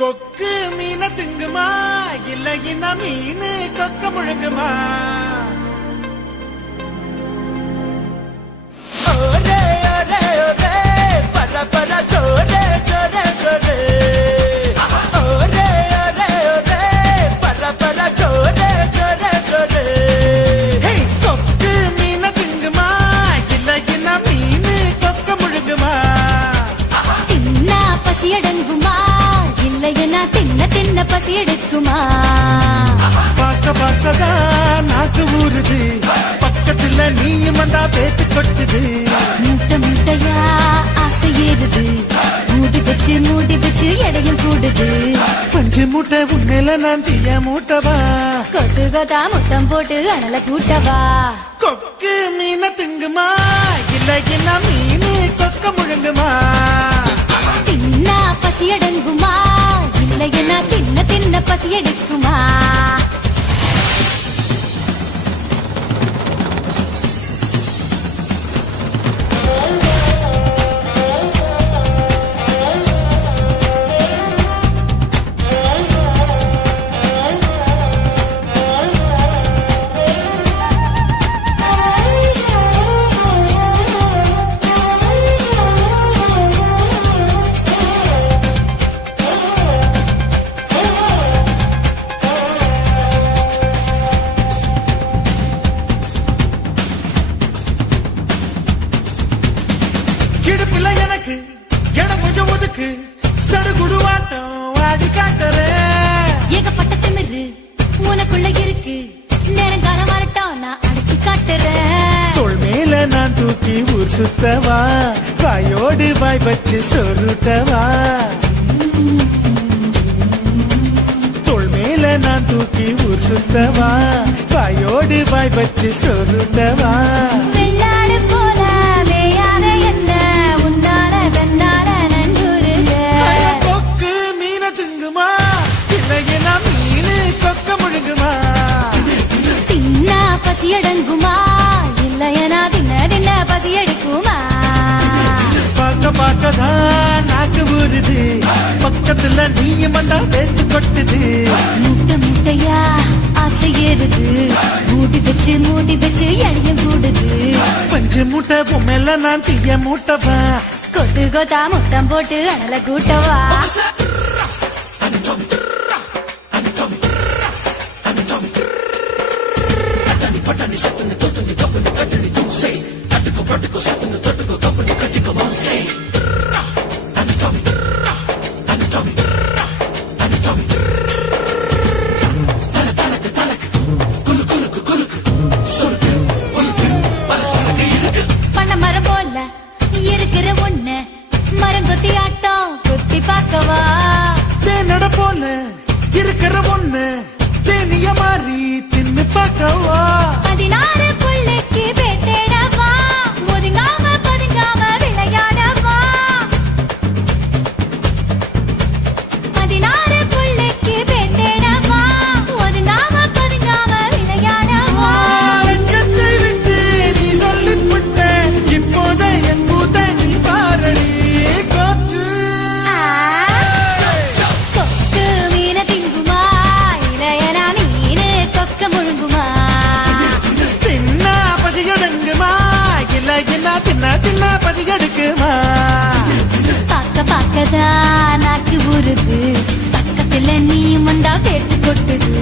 கொக்கு மீன திங்குமா இல்லைன்னா மீனு கொக்க முழுங்குமா? ஒரே ஒரே ஒரே பர பர சோரே சோரே சோரே ஒரே ஒரே ஒரே பர பர சோரே சோரே சோரே. கொக்கு மீன திங்குமா இல்லைன்னா மீனு கொக்க முழுங்குமா? தின்னா பசி அடங்குமா இல்லையா தின்ன தின்ன பசி எடுக்குமா? பார்க்க பார்க்கதான் நாக்கு ஊறுது, பக்கத்துல நீயும் வந்தா பேத்து கொட்டுது. மூட்டை மூட்டையா ஆசை ஏறுது, மூடி வச்சு எடையும் கூடுது. கொஞ்சம் மூட்டை உண்மையில நான் தீய மூட்டவா, கொத்து கொத்தா முத்தம் போட்டு அனல கூட்டவா? கொக்கு மீன திங்குமா இல்லைன்னா மீனு கொக்க முழுங்குமா? தின்னா பசி அடங்குமா இல்லையா தின்ன தின்ன பசி எடுக்குமா? இடுப்புல எனக்கு இடம் கொஞ்சம் ஒதுக்கு, சடுகுடுவாட்டம் வாடி காட்டுறேன். ஏகப்பட்ட திமிரு உனக்குள்ள இருக்கு, நேரங்காலம் வரட்டும் நான் அடிச்சு காட்டுறேன். தோள் மேல நான் தூக்கி ஊர் சுத்தவா, வாயோடு வாய் வச்சு சொருட்டவா. தோள் மேல நான் தூக்கி ஊர் சுத்தவா, வாயோடு வாய் வச்சு சொருட்டவா. வெள்ளாடு போல வேயாத என்ன உன்னால தன்னால நண்டுருங்க. கொக்கு மீன திங்குமா இல்லைன்னா மீனு கொக்க முழுங்குமா? தின்னா பசி அடங்குமா இல்லையா தின்ன தின்ன பசி எடுக்குமா? பார்க்க பார்க்கதான் நாக்கு ஊறுது, பக்கத்துல நீயும் வந்தா பேத்து கொட்டுது. மூட்டை மூட்டையா ஆசை ஏறுது, மூடி வச்சு எடையும் கூடுது. பஞ்சு மூட்டை பொம்மையில நான் தீய மூட்டவா, கொத்து கொத்தா முத்தம் போட்டு அனல கூட்டவா? பண்ண மரம் போல இருக்கிற ஒண்ணு மரங்கொத்தி ஆட்டம் கொத்தி பார்க்கவா? தேனட போல இருக்கிற ஒண்ணு தேனிய மாறி தின்னு பார்க்கவா? 16 புள்ளைக்கு பேட்டேடவா, ஒதுங்காம பதுங்காம விளையாடவா? 16 புள்ளைக்கு பேட்டேடவா, ஒதுங்காம பதுங்காம விளையாடவா? வெட்கத்தை விட்டு நீ சொல்லிவிட்ட, இப்போதே என் கூத்த நீ பாரடி. கொக்கு கொக்கு மீன திங்குமா இளையனா மீனு கொக்க முழுங்குமா? தின்னா பசி எடுங்குமா இல்லைன்னா தின்ன தின்ன பசி எடுக்குமா? பார்க்க பார்க்கதான் நாக்கு ஊறுது, பக்கத்துல நீயும் வந்தா கேட்டு கொட்டுது.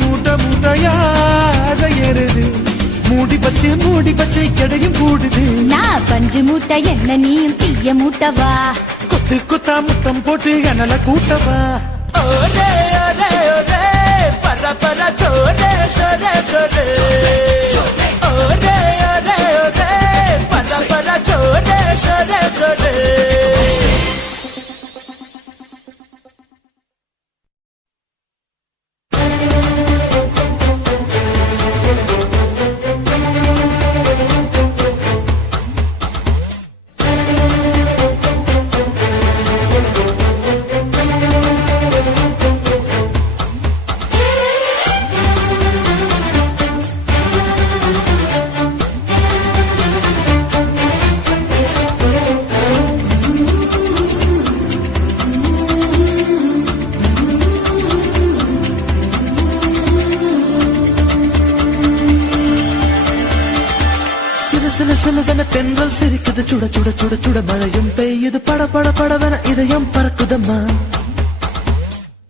மூட்டை மூட்டையா ஆசை ஏறுது, மூடி பச்சை கிடையும் கூடுது. நான் பஞ்சு மூட்டை என்ன நீயும் தீய மூட்டவா? கொத்து கொத்தா முத்தம் போட்டு அனல கூட்டவா? ஒரே ஒரே ஒரே பர பர சோரே சோரே சோரே ஒரே ஒரே ஒரே பர பர சோரே சோரே சோரே. சுட சுட சுட சுட மழையும் பெய்யுது பட பட படவன இதயம் பறக்குதம்மா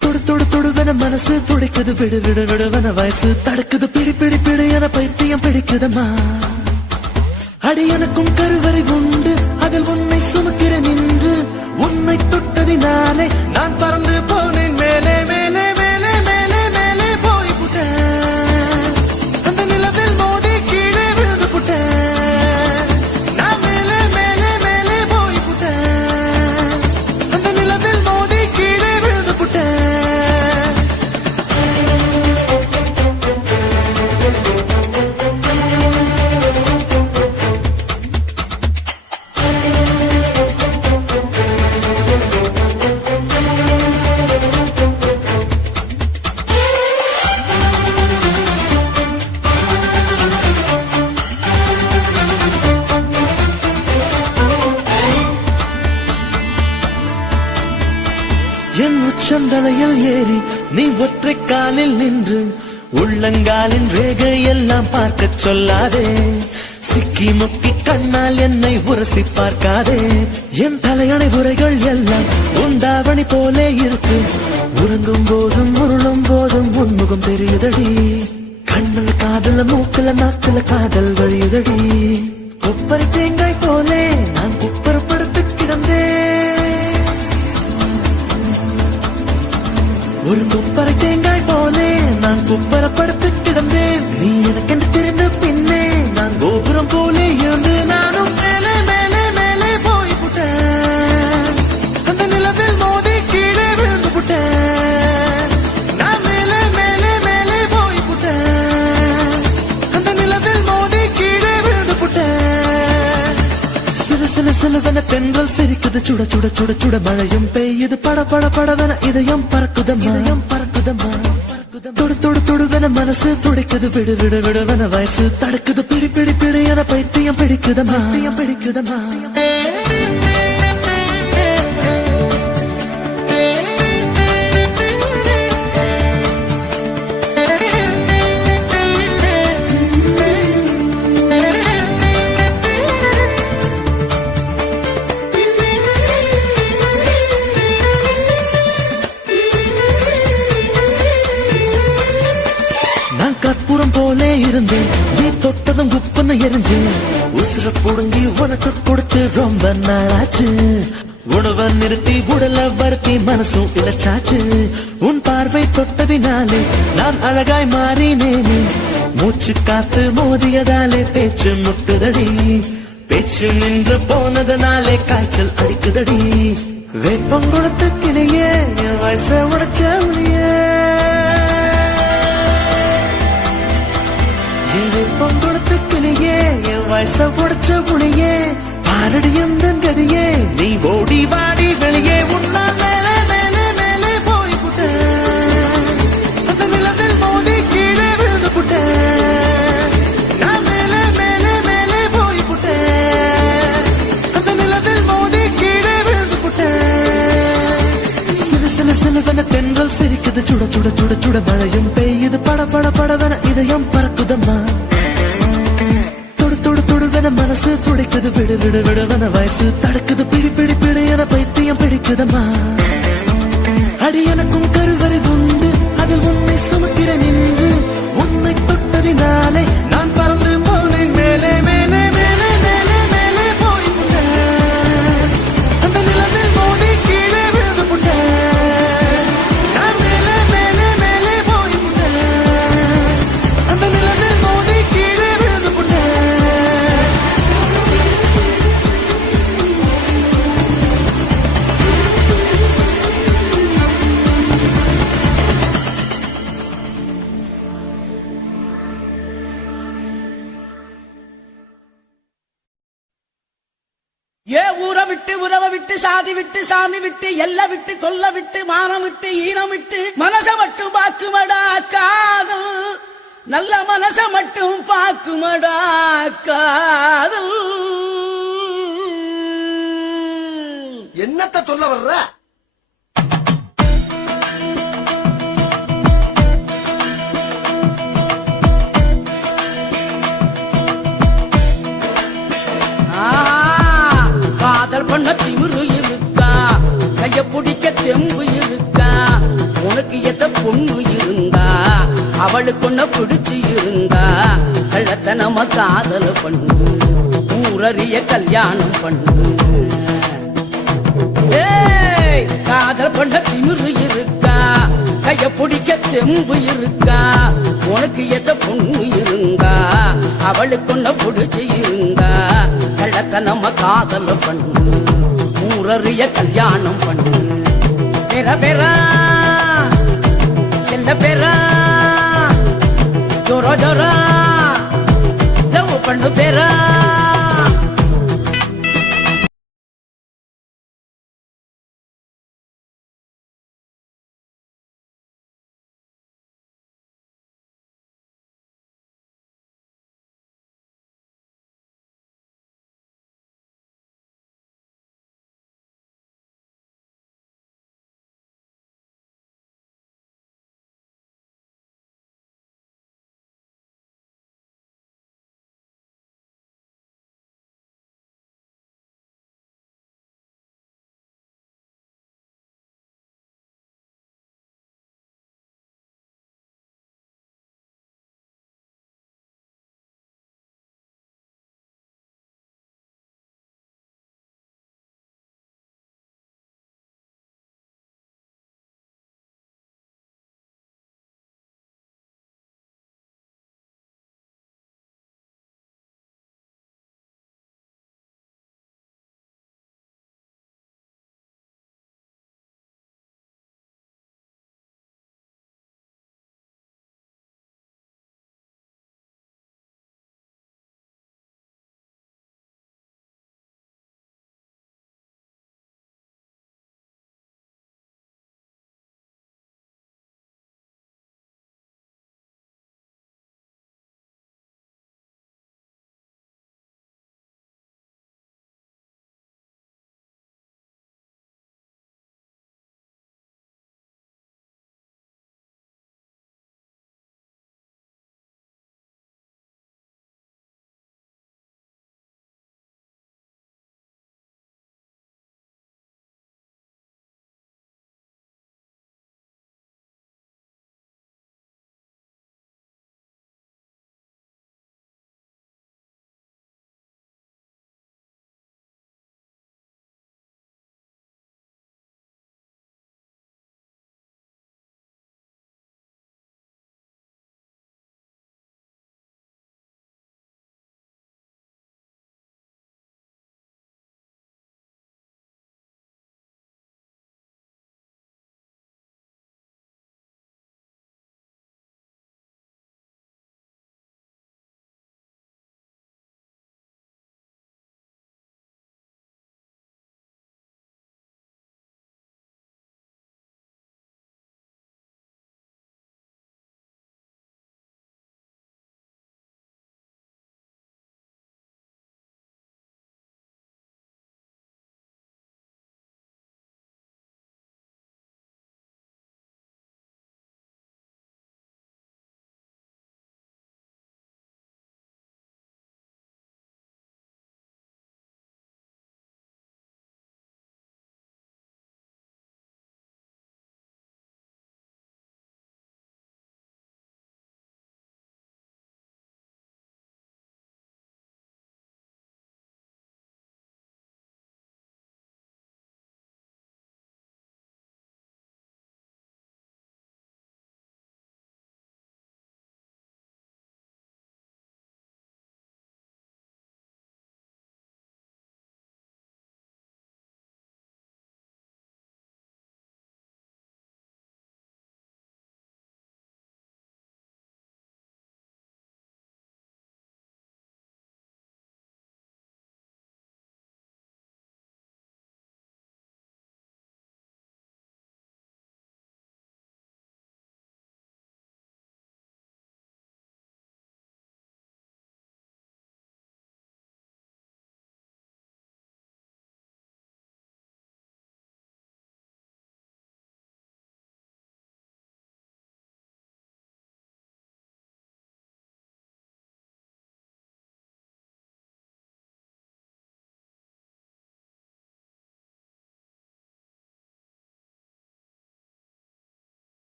தொடு தொடு தொடுவன மனசு துடிக்குது விடு விடு விடுவன வயசு தடுக்குது பிடி பிடி பிடி என பைத்தியம் பிடிக்குதம்மா அடி எனக்கும் கருவறை உண்டு அதில் உன்னை சுமக்கிறேன் நின்று உன்னை தொட்டதினாலே நான் பறந்து போனேன் மேலே மேலே மேலே மேலே மேலே போய் புட்டேன் அந்த நிலவில் மோதி கீழே விழுந்து புட்டேன் நான் மேலே மேலே மேலே போய் புட்டேன் அந்த நிலவில் மோதி கீழே விழுந்து புட்டேன் என் உச்சந்தலையில் ஏறி நீ ஒற்றை காலில் நின்று உள்ளங்காலின் ரேகை எல்லாம் பார்க்க சொல்லாதே சிக்கி முக்கி கண்ணால் என்னை உரசி பார்க்காதே என் தலையணை உரைகள் எல்லாம் உண்டாவணி போலே இருக்கு உறங்கும் போதும் உருளும் போதும் உன்முகம் தெரியுதடி கண்ணில் காதல மூக்கல நாக்குல காதல் வழியுதடி கொப்பரை தேங்காய் போலே நான் குப்பரப்படுத்து கிடந்தேன் ஒரு கொப்பரை தேங்காய் போலே நான் குப்பரப்படுத்து கிடந்தேன் நீ எனக்கென்று தெரிந்த பின்னே நான் கோபுரம் போலே இருந்து நானும் மேலே மேலே மேலே போய் புட்டேன் அந்த நிலவில் மோதி கீழே விழுந்து புட்டேன் நான் மேலே மேலே மேலே போய் புட்டேன் அந்த நிலவில் மோதி கீழே விழுந்து புட்டேன் சில சில சிலவன தென்றல் சிரிக்குது சுட சுட சுட சுட மழையும் பெய்யுது பட பட படவன இதயம் பறக்குதம்மா இதயம் பறக்குதம்மா தொடு தொடு தொடுவன மனசு துடிக்குது விடு விடு விடுவன வயசு தடுக்குது பிடி பிடி பிடி என பைத்தியம் பிடிக்குதம்மா பைத்தியம் பிடிக்குதம்மா கற்பூரம் போலே இருந்தேன் நீ தொட்டதும் குப்புன்னு எரிஞ்சு உசுர புடுங்கி உனக்கு கொடுத்து ரொம்ப நாளாச்சு உணவை நிறுத்தி உடல வருத்தி மனசும் இழச்சாச்சு உன் பார்வை தொட்டதினாலே நான் அழகாய் மாறினேனே மூச்சு காத்து மோதியதாலே பேச்சு முட்டுதடி பேச்சு நின்று போனதனாலே காய்ச்சல் அடிக்குதடி வேப்பம் கொடுத்த கிளியே என் வயச உடைச்ச உளியே பொங்கொடுத்து கிளியே என் வயச உடைச்ச புளியே பாரடி எந்த கதியே நீ ஓடி வாடி வெளியே உன்னா மேலே மேலே மேலே போய் புட்டேன் அந்த நிலவில் மோதி கீழே விழுந்து புட்டேன் நான் மேலே மேலே மேலே போய் புட்டேன் அந்த நிலவில் மோதி கீழே விழுந்து புட்டேன் சில சில சிலவன தென்றல் சிரிக்குது சுட சுட சுட சுட மழையும் பெய்யுது பட பட படவன இதயம் பறக்குதம்மா மனசு துடிக்குது விடு விடு விடுவன வயசு தடுக்குது பிடி பிடி பிடி என பைத்தியம் பிடிக்குதம்மா அடி எனக்கும் கருவறை உண்டு அதில் உன்னை சுமக்கிறேன் நின்று உன்னை தொட்டதினாலே நான் பறந்து போனேன் மேலே மேலே மேலே மேலே மேலே போய் புட்டேன் அந்த நிலவில் மோதி கீழே விழுந்து புட்டேன் நான் மேலே மேலே மேலே போய் புட்டேன் அந்த நிலவில் மோதி கீழே விழுந்து புட்டேன் ஊரை விட்டு உறவை விட்டு சாதி விட்டு சாமி விட்டு எல்லை விட்டு கொல்ல விட்டு மானம் விட்டு ஈனம் விட்டு மனச மட்டும் பாக்குமடா காதல் நல்ல மனச மட்டும் பாக்குமடா காதல் என்னத்த சொல்ல வர்ற திமிரு இருக்கா கைய பிடிக்க தெம்பு இருக்கா உனக்கு எத்த பொண்ணு இருந்தா அவளுக்கு ஒன்ன பிடிச்சு இருந்தா கள்ளத்தனம காதல் பண்ணு ஊரறிய கல்யாணம் பண்ணு ஏய், காதல் பண்ண திமிரு இருக்கா கைய பிடிக்க தெம்பு இருக்கா உனக்கு எத்த பொண்ணு இருந்தா அவளுக்கு ஒன்ன பிடிச்சு இருந்தா கள்ளத்தனம காதல் பண்ணு ஊரறிய கல்யாணம் பண்ணு பெற பெறா செல்ல பெறா ஜோரா ஜோரா லவ் பண்ணு பெறா